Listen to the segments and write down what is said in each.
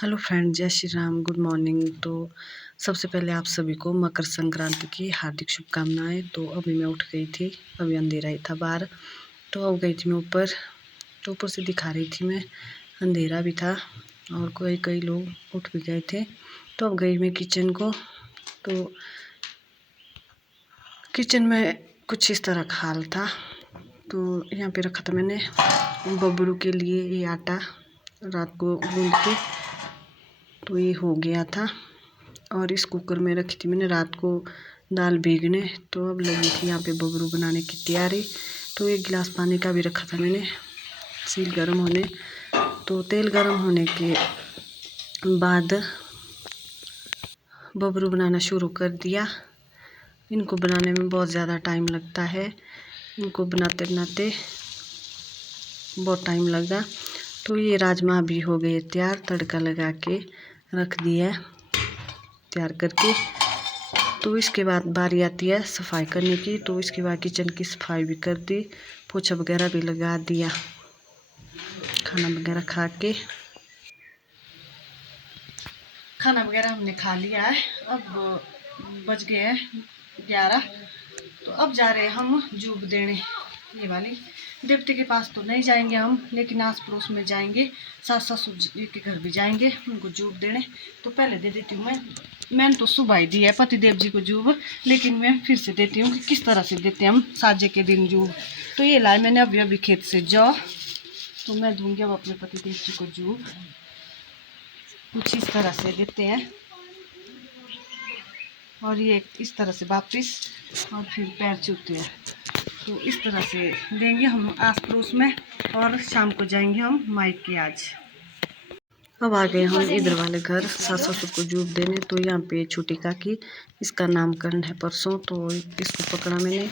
Hello friend, जय Shri Ram, good morning. तो सबसे पहले आप सभी को मकर संक्रांति की हार्दिक शुभकामनाएं। तो अभी मैं उठ गई थी, अभी अंधेरा ही था बाहर, तो अब गई थी मैं ऊपर। तो ऊपर से दिखा रही थी मैं, अंधेरा भी था और कई लोग उठ भी गए थे। तो अब गई मैं किचन को। तो किचन में कुछ इस तरह का हाल था। तो यहाँ पे रखा था मैंने बबलू के लिए ये आटा रात को गूंद के, तो ये हो गया था। और इस कुकर में रखी थी मैंने रात को दाल भीगने। तो अब लगी थी यहाँ पे बबरू बनाने की तैयारी। तो एक गिलास पानी का भी रखा था मैंने सील गर्म होने। तो तेल गर्म होने के बाद बबरू बनाना शुरू कर दिया। इनको बनाने में बहुत ज़्यादा टाइम लगता है, इनको बनाते बनाते बहुत टाइम लगा। तो ये राजमा भी हो गए तैयार, तड़का लगा के रख दिया तैयार करके। तो इसके बाद बारी आती है सफाई करने की। तो इसके बाद किचन की सफाई भी कर दी, पोछा वगैरह भी लगा दिया। खाना वगैरह खा के, खाना वगैरह हमने खा लिया है। अब बज गए हैं 11। तो अब जा रहे हैं हम जूब देने। ये वाली देवते के पास तो नहीं जाएंगे हम, लेकिन आस पड़ोस में जाएंगे, सास ससुर जी के घर भी जाएंगे उनको जूब देने। तो पहले दे देती हूँ मैंने तो सुबह ही दी है पतिदेव जी को जूब, लेकिन मैं फिर से देती हूँ कि किस तरह से देते हैं हम साजे के दिन जूब। तो ये लाए मैंने अभी अभी खेत से जौ। तो मैं दूंगी अब अपने पतिदेव जी को जूब। कुछ इस तरह से देते हैं और ये इस तरह से वापिस, और फिर पैर छूते हैं। तो इस तरह से देंगे हम आस पड़ोस में, और शाम को जाएंगे हम मायके आज। अब आ गए हम इधर वाले घर सास ससुर को जूब देने। तो यहाँ पे छोटी काकी, इसका नामकरण है परसों। तो इसको पकड़ा मैंने,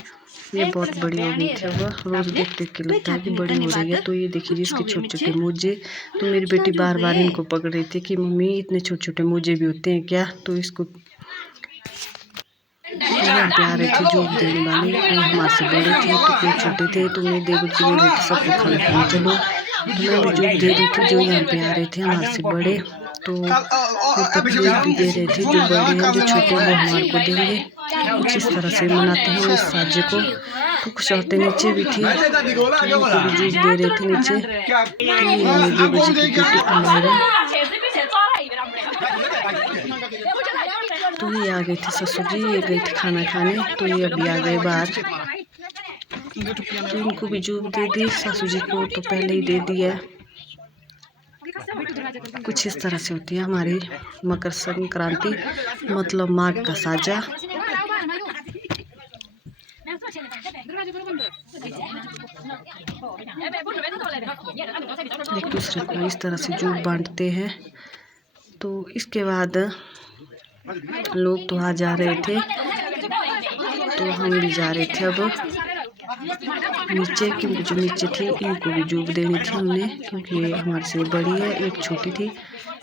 ये बहुत बड़ी हो गई थी। अब रोज़ देख देख के लगता है कि बड़ी हो रही है। तो ये देखिए इसके छोटे छोटे मोजे। तो मेरी बेटी बार बार इनको पकड़ रही थी कि मम्मी इतने छोटे छोटे मोजे भी होते हैं क्या। तो इसको यहाँ पे आ रहे थे जूब देने वाले, कोई हमारे से बड़े थे तो कोई छोटे थे। तो मेरी देवर की बोल रही थी सबको खाना खाने चलो। तो मैं भी जूब दे रही थी जो यहाँ पे आ रहे थे हमारे से बड़े। तो फिर भी दे रहे थे, जो बड़े हैं जो छोटे हैं वो हमारे को देंगे। तो कुछ इस तरह से मनाते हैं इस साजे को। तो कुछ औरतें नीचे भी थी, तो उनको भी जूब दे रहे थे नीचे। तो ये है मेरी देवर जी की बेटी अमायरा। तो ये आ गई थी ससुर जी, ये गई थी खाना खाने। तो ये अभी आ गए बाहर। तो इनको भी जूब दे दी, सासू जी को तो पहले ही दे दी है। कुछ इस तरह से होती है हमारी मकर संक्रांति, मतलब माघ का साजा। एक दूसरे को इस तरह से जूब बांटते हैं। तो इसके बाद लोग तो आ जा रहे थे, तो हम भी जा रहे थे अब नीचे, क्योंकि जो नीचे थी इनको भी जूब देनी थी हमने, क्योंकि ये हमारे से बड़ी है, एक छोटी थी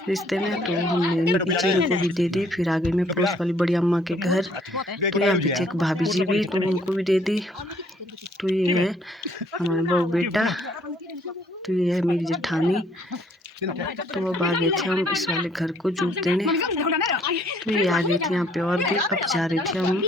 रिश्ते में। तो हमने नीचे इनको भी दे दी। फिर आगे में पड़ोस वाली बड़ी अम्मा के घर, तो यहाँ पीछे एक भाभी जी भी, तो उनको भी दे दी। तो ये है हमारा बहू बेटा, तो ये है मेरी जेठानी। तो अब आ गए थे हम इस वाले घर को जूब देने। तो ये आ गए थे यहाँ पे और भी। अब जा रहे थे हम